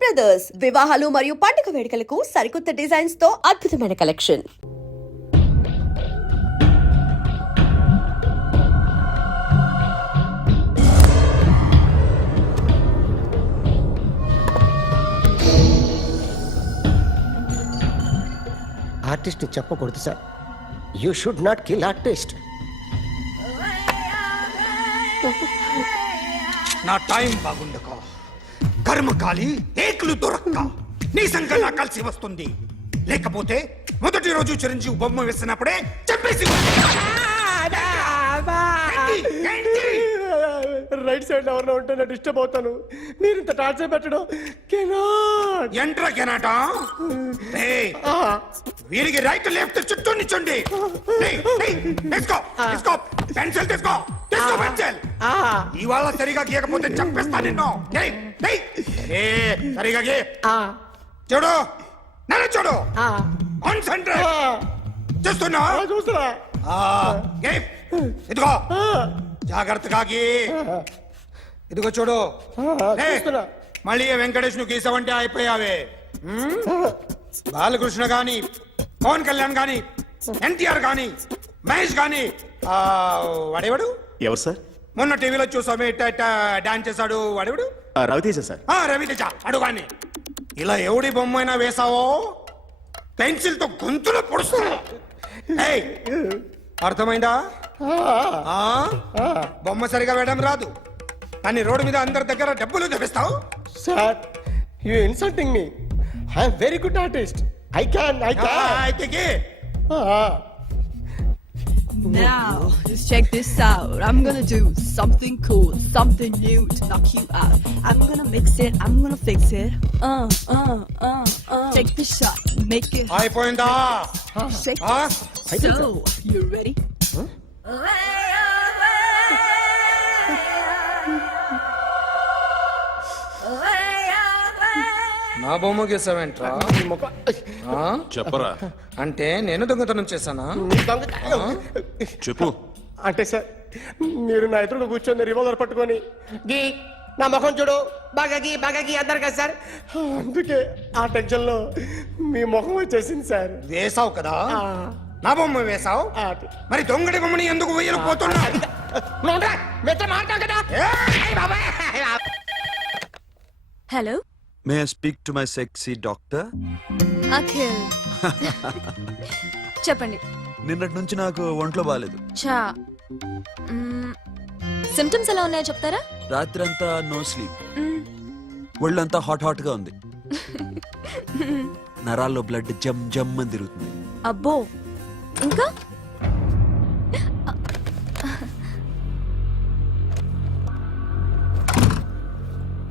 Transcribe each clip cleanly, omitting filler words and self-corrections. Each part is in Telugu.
బ్రదర్స్ వివాహాలు మరియు పండుగ వేడుకలకు సరికొత్త డిజైన్స్ తో అద్భుతమైన కలెక్షన్. ఆర్టిస్ట్ చెప్పకూడదు sir. You should not kill artist. నా టైం బాగుండక కర్మకాలి ఏకులు దొరక్క నీ సంఘం నా కలిసి వస్తుంది. లేకపోతే మొదటి రోజు చిరంజీవి బొమ్మ వేసినప్పుడే చెప్పేసి రైట్ సైడ్ ఎవరిలో ఉంటే నేను డిస్టర్బ్ అవుతాను. మీరు ఇంత టార్చర్ పెట్టడం ఎంట్రా కెనాట. వీరికి రైట్ లెఫ్ట్ చుట్టూ నిచ్చండి. పెన్సిల్ తీసుకో, తీసుకో పెన్సిల్. ఇవాళ సరిగా గీయకపోతే చంపేస్తా నిన్ను. సరిగా గీ. చూడు, నన్ను చూడు. కాన్సంట్రేట్ చేస్తున్నా. చూస్తున్నా. ఇదిగో జాగ్రత్తగా గీ. ఇదిగో చూడు. మళ్ళీ వెంకటేష్ ను గీసావంటే అయిపోయావే. బాలకృష్ణ గాని, పవన్ కళ్యాణ్ గాని, ఎన్టీఆర్ గాని, మహేష్ గాని, వాడేవాడు ఎవరు సార్? మొన్న టీవీలో చూసామే డాన్స్ చేశాడు వాడేవాడు? రవితేజ సార్. రవితేజ అడుగాని. ఇలా ఎవడి బొమ్మైనా వేసావో పెన్సిల్ తో గొంతులో పొడుస్తావు. అర్థమైందా? బొమ్మ సరిగా వేయడం రాదు కానీ రోడ్డు మీద అందరి దగ్గర డబ్బులు తెప్పిస్తావు. Sir, you insulting me. I am very good artist. I can. అయితే Now, just check this out. I'm gonna do something cool, something new to knock you out. I'm gonna mix it, I'm gonna fix it. Take the shot, make it hot. అయిపోయిందా? Shake it. So, you ready? నా బొమ్మ గీసావేంట్రా? చెప్పరా. అంటే నేను దొంగతనం చేశానా? చెప్పు. అంటే సార్, మీరు నా ఎదురు కూర్చొని రివాల్వర్ పట్టుకొని గీ నా ముఖం చూడు బాగా గీ అన్నారు కదా సార్. అందుకే ఆ టెన్షన్ లో మీ ముఖం వచ్చేసింది సార్. వేసావు కదా, నా బొమ్మ వేసావు. మరి దొంగడి బొమ్మని ఎందుకు వేయలు పోతున్నా? Hello? May I speak to my sexy doctor? Akhil. చెప్పండి. నిన్నటి నుంచి నాకు ఒంట్లో బాగాలేదు. చా సిమ్టమ్స్ ఎలా ఉన్నాయో చెప్తారా? రాత్రంతా నో స్లీప్, ఒళ్ళంతా హాట్ గా ఉంది, నరాల్లో బ్లడ్ జమ్ జమ్ అని తిరుగుతుంది. అబ్బో, ఇంకా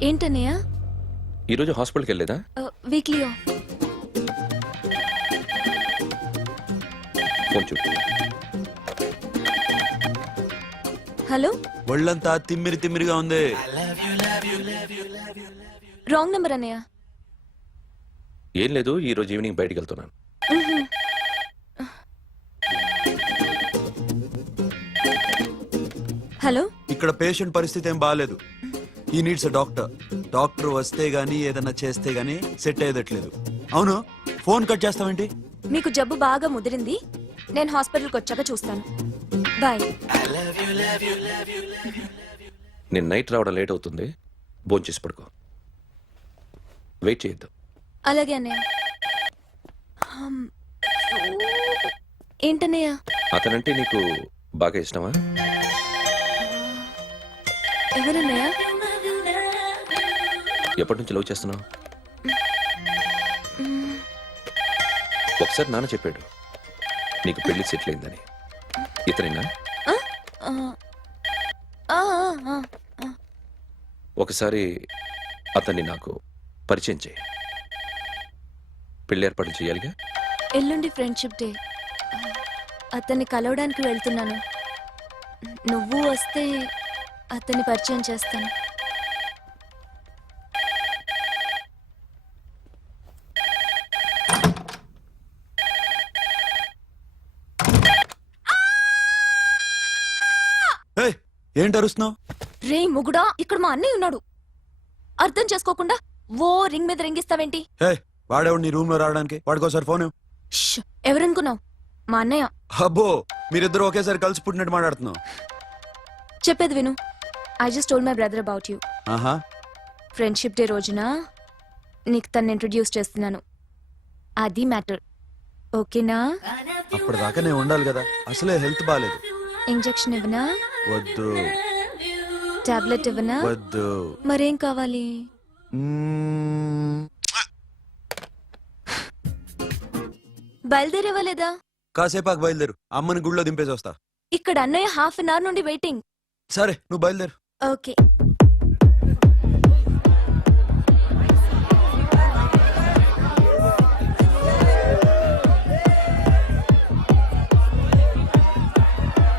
ఏంటన్నయ్య? ఈరోజు హాస్పిటల్కి వెళ్ళేదా? వీక్లీ ఫోన్ చూడు. హలో, ఒళ్ళంతా తిమ్మిరిగా ఉంది. రాంగ్ నెంబర్ అన్నయ్య. ఏం లేదు, ఈరోజు ఈవినింగ్ బయటికి వెళ్తున్నాను. హలో, ఇక్కడ పేషెంట్ పరిస్థితి ఏం బాగాలేదు. ఈ నీడ్స్ డాక్టర్. డాక్టర్ వస్తే గానీ ఏదన్నా చేస్తే గానీ సెట్ అయ్యేదట్లేదు. అవును, ఫోన్ కట్ చేస్తావేంటి? మీకు జబ్బు బాగా ముదిరింది, నేను హాస్పిటల్కి వచ్చాక చూస్తాను. బాయ్. నేను నైట్ రావడం లేట్ అవుతుంది, భోంచేసి పడుకో. వెయిట్ చేయొద్దు. అలాగే అన్నయ్య. ఏంటన్నయ్య? అతనంటే నీకు బాగా ఇష్టమా? ఎవరన్నయ్య? ఎప్పటి నుంచి లవ్ చేస్తున్నావు? ఒకసారి నాన్న చెప్పాడు నీకు పెళ్లి సెటిల్ అయిందని. ఇతనేనా? ఒకసారి అతన్ని నాకు పరిచయం చేయి. పెళ్లి ఏర్పాటు చేయాలిగా. ఎల్లుండి ఫ్రెండ్షిప్ డే, అతన్ని కలవడానికి వెళ్తున్నాను. నువ్వు వస్తే అతన్ని పరిచయం చేస్తాను. ఏంటి అరుస్తున్నావు? రే ముగుడా, ఇక్కడ మా అన్నయ్య ఉన్నాడు. అర్థం చేసుకోకుండా ఓ రింగ్ మీద రింగిస్తావేంటి? హే వాడేవాడు నీ రూమ్ లో రావడానికి? వాడికోసారి ఫోన్ ఇవ్వు. ష్, ఎవరనుకున్నావు? మా అన్నయ్య. అబ్బో మీరిద్దరు ఒకేసారి కలిసి పుట్టినట్టు మాట్లాడుతున్నావు. చెప్పేది విను. I just told my brother about you. ఆహా, ఫ్రెండ్షిప్ డే రోజున నీకు తను ఇంట్రొడ్యూస్ చేస్తున్నాను. అది మ్యాటర్. ఓకేనా? అప్పటిదాకా నేను ఉండాలి కదా, అసలే హెల్త్ బాగాలేదు. ఇంజెక్షన్ ఇవ్వనా? వద్దు టాబ్లెట్ ఇవ్వనా? వద్దు. మరేం కావాలి? మ్మ్. బయలుదేరేవలేదా? కాసేపాకు బయలుదేరు, అమ్మని గుళ్ళో దింపేసి వస్తా. ఇక్కడ అన్నయ్య హాఫ్ అన్ అవర్ నుండి వెయిటింగ్. సరే నువ్వు బయలుదేరు. Okay.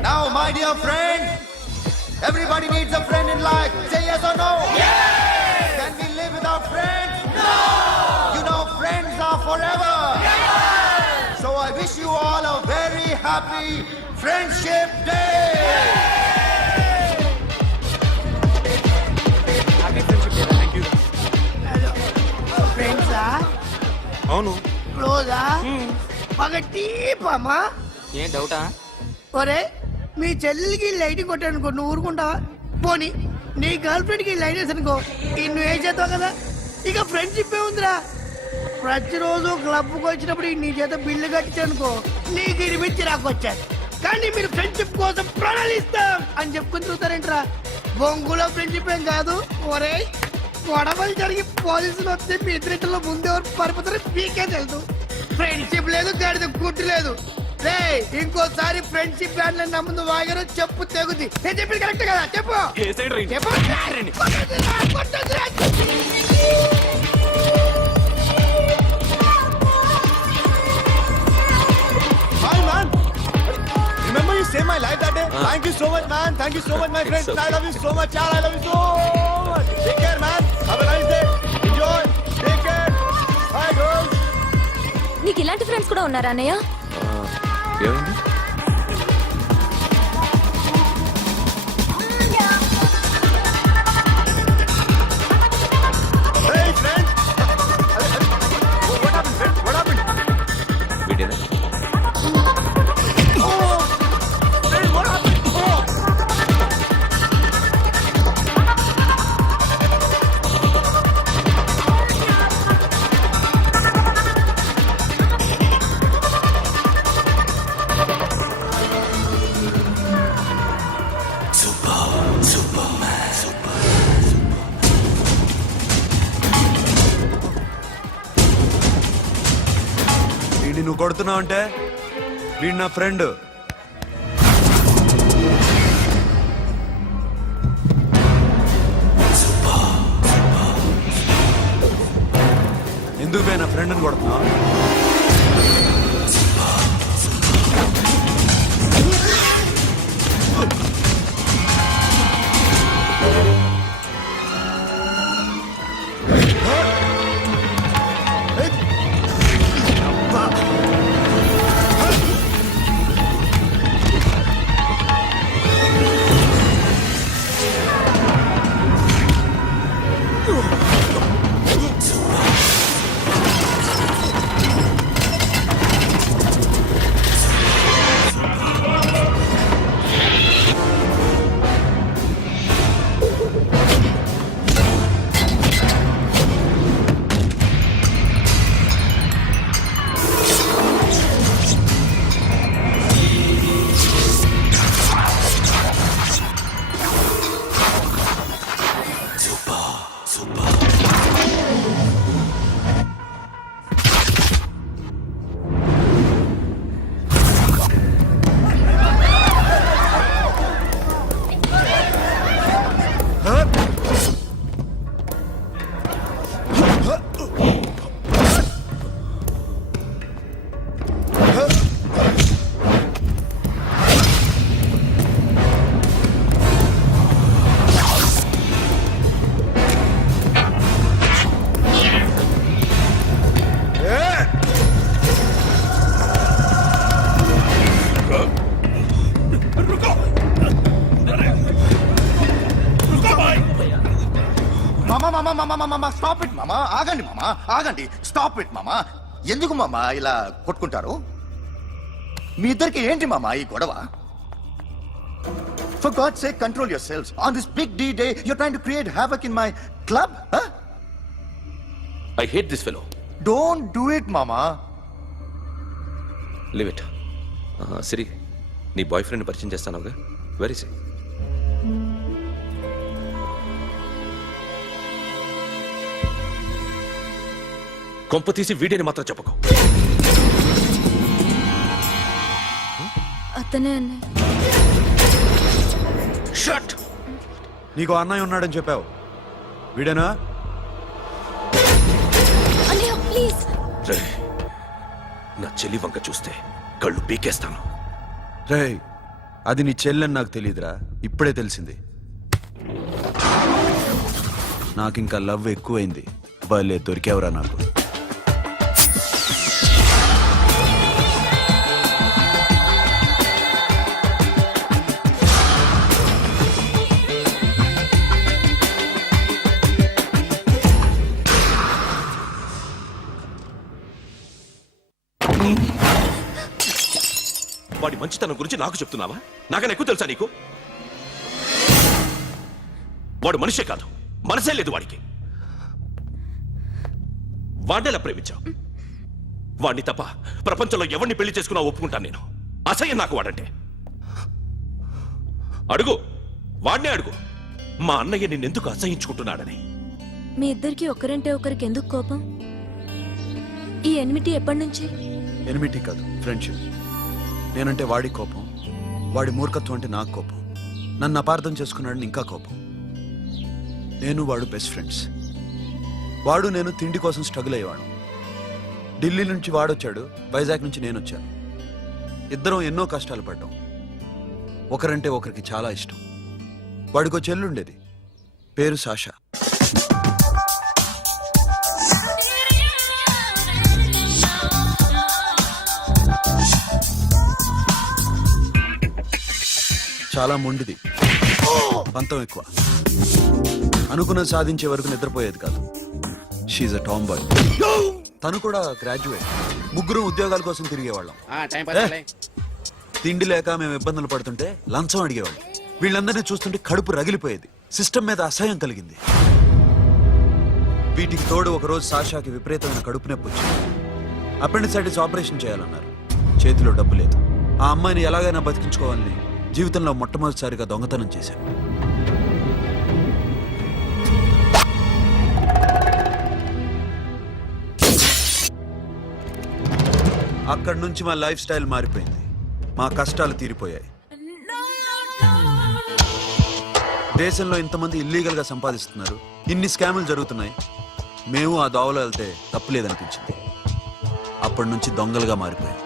Now, my dear friend, everybody needs a friend in life. Say yes or no? Yes! Can we live without friends? No! You know, friends are forever. Yes! So I wish you all a very happy Friendship Day! ఫ్రెండ్సా? అవును. క్లోజా? బాగా డీప్ అమ్మా. ఏం డౌటా? ఒరే మీ చెల్లెలికి లైటింగ్ కొట్టానుకో నువ్వు ఊరుకుంటావా? పోనీ నీ గర్ల్ ఫ్రెండ్ కి లైట్ వేసి అనుకో నువ్వు ఏం చేస్తావు కదా? ఇక ఫ్రెండ్షిప్ ఏ ఉందిరా. ప్రతిరోజు క్లబ్కి వచ్చినప్పుడు నీ చేత బిల్లు కట్టించనుకో నీకు ఇరిమిచ్చి రాకొచ్చాను. కానీ మీరు ఫ్రెండ్షిప్ కోసం ప్రాణాలు ఇస్తాం అని చెప్పుకుని తిరుగుతారేంట్రా? బొంగులో ఫ్రెండ్షిప్ ఏం కాదు. ఒరే గొడవలు జరిగి పోలీసులు వస్తే మీ ఇద్దరిలో ముందెవరు పరిపోతారో మీకే తెలుసు. ఫ్రెండ్షిప్ లేదు, గడిద గుడ్డు లేదు. రే ఇంకోసారి ఫ్రెండ్షిప్ బ్యాండ్ నమ్ముందు వాగారో చెప్పు తెగుద్ది. నేను చెప్పింది కరెక్ట్ కదా? చెప్పు చెప్పు. Hi, man! Remember you saved my life that day? Thank you so much, man. Thank you so much, my friends. I love you so much, yaar. I love you so much. Take care, man. Have a nice day. Enjoy. Take care. Bye, girls. నీకు ఇలాంటి ఫ్రెండ్స్ కూడా ఉన్నారా అన్నయ్య? ఏమైంది? Hey, friend. What happened, friend? What happened? వీడేనా? Oh! Friend, what happened? Oh! వీడిని నువ్వు కొడుతున్నావు అంటే వీడు నా ఫ్రెండ్. ఎందుకు పోయి నా ఫ్రెండ్ని కొడుతున్నావు? ఆగండి మామా ఆగండి. స్టాప్ ఇట్ మామా. ఎందుకు మామా ఇలా కొట్టుకుంటారు? మీ ఇద్దరికి ఏంటి మామా ఈ గొడవ? For God's sake, control yourselves. On this big D day, you're trying to create havoc in my club? Huh? I hate this fellow. Don't do it, mama. Leave it. Siri, నీ బాయ్ ఫ్రెండ్ పరిచయం చేస్తానుగా. వెరీ సే. కొంప తీసి వీడియోని మాత్రం చెప్పకు. అతనే అన్నయ్య. షట్. నీకు అన్నయ్య ఉన్నాడని చెప్పావు, వీడేనా? అన్నయ్య ప్లీజ్. రే, నా చెల్లి వంక చూస్తే కళ్ళు పీకేస్తాను. రేయ్, అది నీ చెల్లెని నాకు తెలియదురా, ఇప్పుడే తెలిసింది. నాకింకా లవ్ ఎక్కువైంది. భలే దొరికావురా నాకు. వాడి మంచితనం గురించి నాకు చెప్తున్నావా? నాకన్నా ఎక్కువ తెలుసా నీకు? వాడు మనిషే కాదు, మనసే లేదు వాడికి. వాడినెలా ప్రేమించావు? వాడిని తప్ప ప్రపంచంలో ఎవరిని పెళ్లి చేసుకున్నా ఒప్పుకుంటాను నేను. అసహ్యం నాకు వాడంటే. అడుగు, వాడినే అడుగు, మా అన్నయ్య నిన్నెందుకు అసహించుకుంటున్నాడని. మీ ఇద్దరికి ఒకరంటే ఒకరికి ఎందుకు కోపం? ఈ ఎనిమిటీ ఎప్పటి నుంచి? ఎనిమిటీ కాదు, ఫ్రెండ్షిప్. నేనంటే వాడి కోపం, వాడి మూర్ఖత్వం అంటే నాకు కోపం. నన్ను అపార్థం చేసుకున్నాడని ఇంకా కోపం. నేను వాడు బెస్ట్ ఫ్రెండ్స్. వాడు నేను తిండి కోసం స్ట్రగుల్ అయ్యేవాడు. ఢిల్లీ నుంచి వాడొచ్చాడు, వైజాగ్ నుంచి నేను వచ్చాను. ఇద్దరం ఎన్నో కష్టాలు పడ్డాం. ఒకరంటే ఒకరికి చాలా ఇష్టం. వాడికో చెల్లుండేది, పేరు సాషా. చాలా మొండిది, పంతం ఎక్కువ. అనుకున్నది సాధించే వరకు నిద్రపోయేది కాదు. She a tomboy. తను కూడా గ్రాడ్యుయేట్. ముగ్గురు ఉద్యోగాల కోసం తిరిగేవాళ్ళం. తిండి లేక మేము ఇబ్బందులు పడుతుంటే లంచం అడిగేవాళ్ళం. వీళ్ళందరినీ చూస్తుంటే కడుపు రగిలిపోయేది. సిస్టమ్ మీద అసహ్యం కలిగింది. వీటికి తోడు ఒకరోజు సాషాకి విపరీతమైన కడుపు నొప్పి వచ్చింది. అపెండిసైటిస్ ఆపరేషన్ చేయాలన్నారు. చేతిలో డబ్బు లేదు. ఆ అమ్మాయిని ఎలాగైనా బతికించుకోవాలని జీవితంలో మొట్టమొదటిసారిగా దొంగతనం చేశాను. అక్కడి నుంచి మా లైఫ్ స్టైల్ మారిపోయింది. మా కష్టాలు తీరిపోయాయి. దేశంలో ఇంతమంది ఇల్లీగల్ గా సంపాదిస్తున్నారు, ఇన్ని స్కాములు జరుగుతున్నాయి. మేము ఆ దోవలో వెళ్తే తప్పులేదనిపించింది. అప్పటి నుంచి దొంగలుగా మారిపోయాం.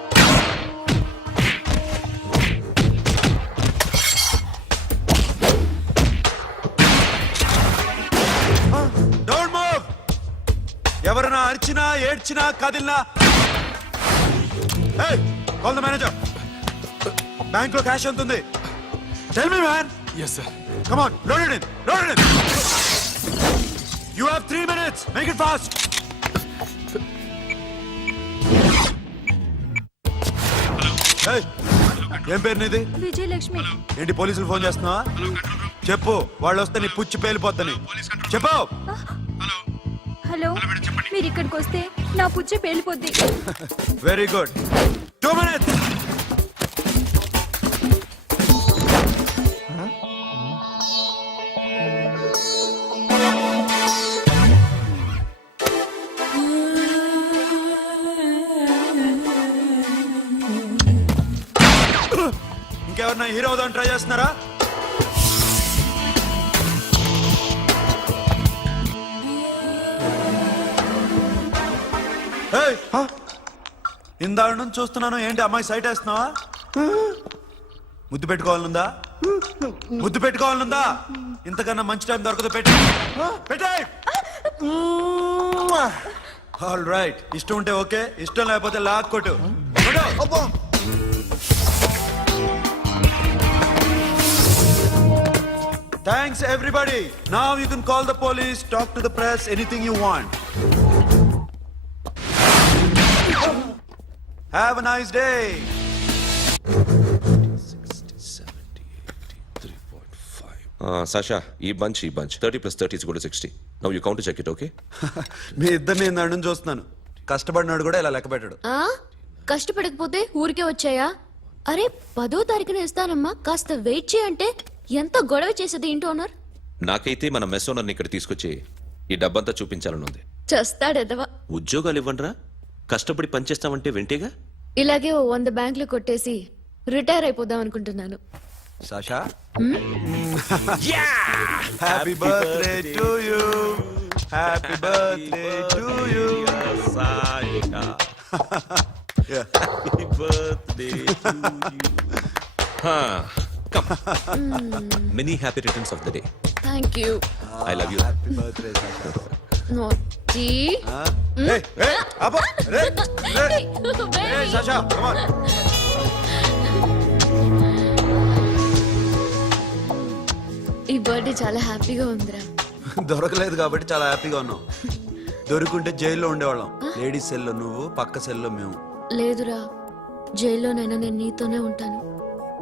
ఎవరైనా అరిచినా ఏడ్చినా కదిలినా కాల్ ద మేనేజర్. బ్యాంక్ లో క్యాష్ ఎంత ఉంది? Tell me man. Yes sir. Come on, load it in, load it in. You have 3 minutes. Make it fast. ఏం పేరు నీది? విజయలక్ష్మి. ఏంటి పోలీసులు ఫోన్ చేస్తున్నావా? చెప్పు, వాళ్ళు వస్తే నీ పుచ్చి పేలిపోద్దని చెప్పు. హలో, మీరు ఇక్కడికి వస్తే నా పుచ్చి పేలిపోద్ది. Very good. 2 minutes. ఇంకెవరన్నా హీరో అవుదాం ట్రై చేస్తున్నారా? ఇందాక నుంచి చూస్తున్నాను, ఏంటి అమ్మాయి సైట్ వేస్తున్నావా? ముద్దు పెట్టుకోవాలనుందా? ముద్దు పెట్టుకోవాలనుందా? ఇంతకన్నా మంచి టైం దొరకదు. పెట్టే. ఆల్ రైట్, ఇష్టం ఉంటే ఓకే, ఇష్టం లేకపోతే లాక్ కొట్టు. Thanks everybody. Now you can call the police, talk to the press, anything you want. Have a nice day. Sasha, ఈ bunch 30 plus 30 is equal to 60. Now you count to check it, okay? మీ ఇద్దరిని నన్ను చూస్తున్నాను. కష్టపడినాడు కూడా ఇలా లెక్క పెట్టాడు. ఆ కష్టపడకపోతే ఊరికే వచ్చాయా? అరే 10వ తారీఖున ఇస్తానమ్మా, కాస్త వెయిట్ చేయంటే ఎంత గొడవ చేసేది ఇంటి ఓనర్. నాకైతే మన మెస్ ఓనర్ని ఇక్కడ తీసుకొచ్చి ఈ డబ్బంతా చూపించాలని ఉంది. చస్తాడెదవా. ఉద్యోగాలు ఇవ్వండిరా, కష్టపడి పనిచేస్తామంటే వింటేగా. ఇలాగే ఓ 100 బ్యాంకులు కొట్టేసి రిటైర్ అయిపోదాం అనుకుంటున్నాను. Sasha, happy birthday to you. Happy birthday to you. Many happy returns of the day. Thank you. I love you. Happy birthday Sasha. నోటి Hey, hey, అబ్బో, రే, రే. Hey, Sasha, come on. ఈ బర్త్డే చాలా హ్యాపీగా ఉందిరా. దొరకలేదు కాబట్టి చాలా హ్యాపీగా ఉన్నాం. దొరుకుంటే జైల్లో ఉండేవాళ్ళం. లేడీస్ సెల్లో నువ్వు, పక్క సెల్లో మేము. లేదురా, జైల్లోనైనా నేను నీతోనే ఉంటాను.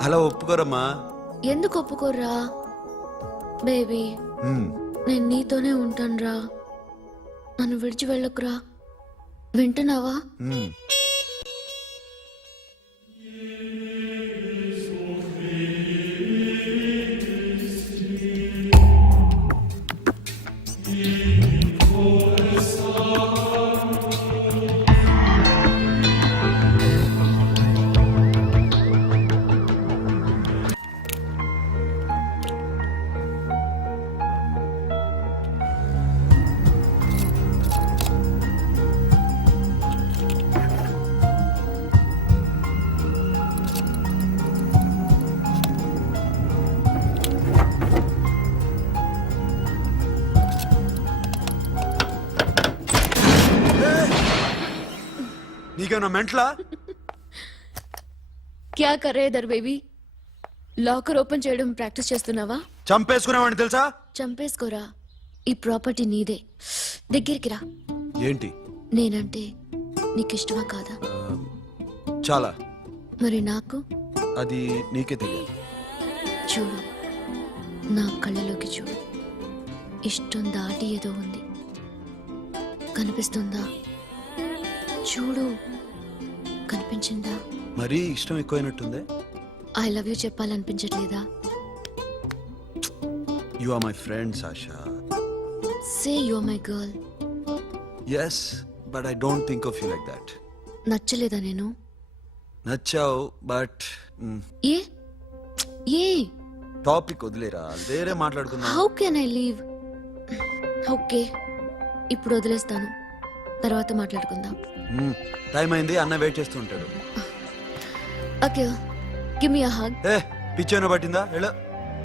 అలా ఒప్పుకోరమ్మా. ఎందుకు ఒప్పుకోర్రా బేబీ? నేను నీతోనే ఉంటానురా, నన్ను విడిచి వెళ్ళకురా. వింటున్నావా? నీకేమన్నా మెంట్లా? క్యా కరే దర్ బేబీ? లాకర్ ఓపెన్ చేయడం ప్రాక్టీస్ చేస్తున్నావా? చంపేసుకున్నావని తెలుసా? చంపేసుకోరా, ఈ ప్రాపర్టీ నీదే. దగ్గరికి రా. ఏంటి? నేనంటే నీకిష్టమా కాదా? చాలా. మరి నాకు? అది నీకే తెలియాలి. చూడు, నా కళ్ళలోకి చూడు. ఇష్టం దాటి ఏదో ఉంది, కనిపిస్తుందా? చూడు, కనిపించిందా? మరీ ఇష్టం ఎక్కువైనట్టుందే. ఐ లవ్ యూ చెప్పాలనిపించట్లేదా? You are my friend Sasha. Say you are my girl. Yes, but I don't think of you like that. నచ్చలేదా నేను? నచ్చావు, బట్ ఏ ఏ టాపిక్ వదిలేరా, వేరే మాట్లాడుకుందాం. How can I leave? Okay, ఇప్పుడు వదిలేస్తాను, తర్వాత మాట్లాడుకుందాం. టైం అయింది, అన్న వెయిట్ చేస్తూ ఉంటాడు. Okay, give me a hug. ఏ పిచ్చేనో పట్టిందా? వెళ్ళు.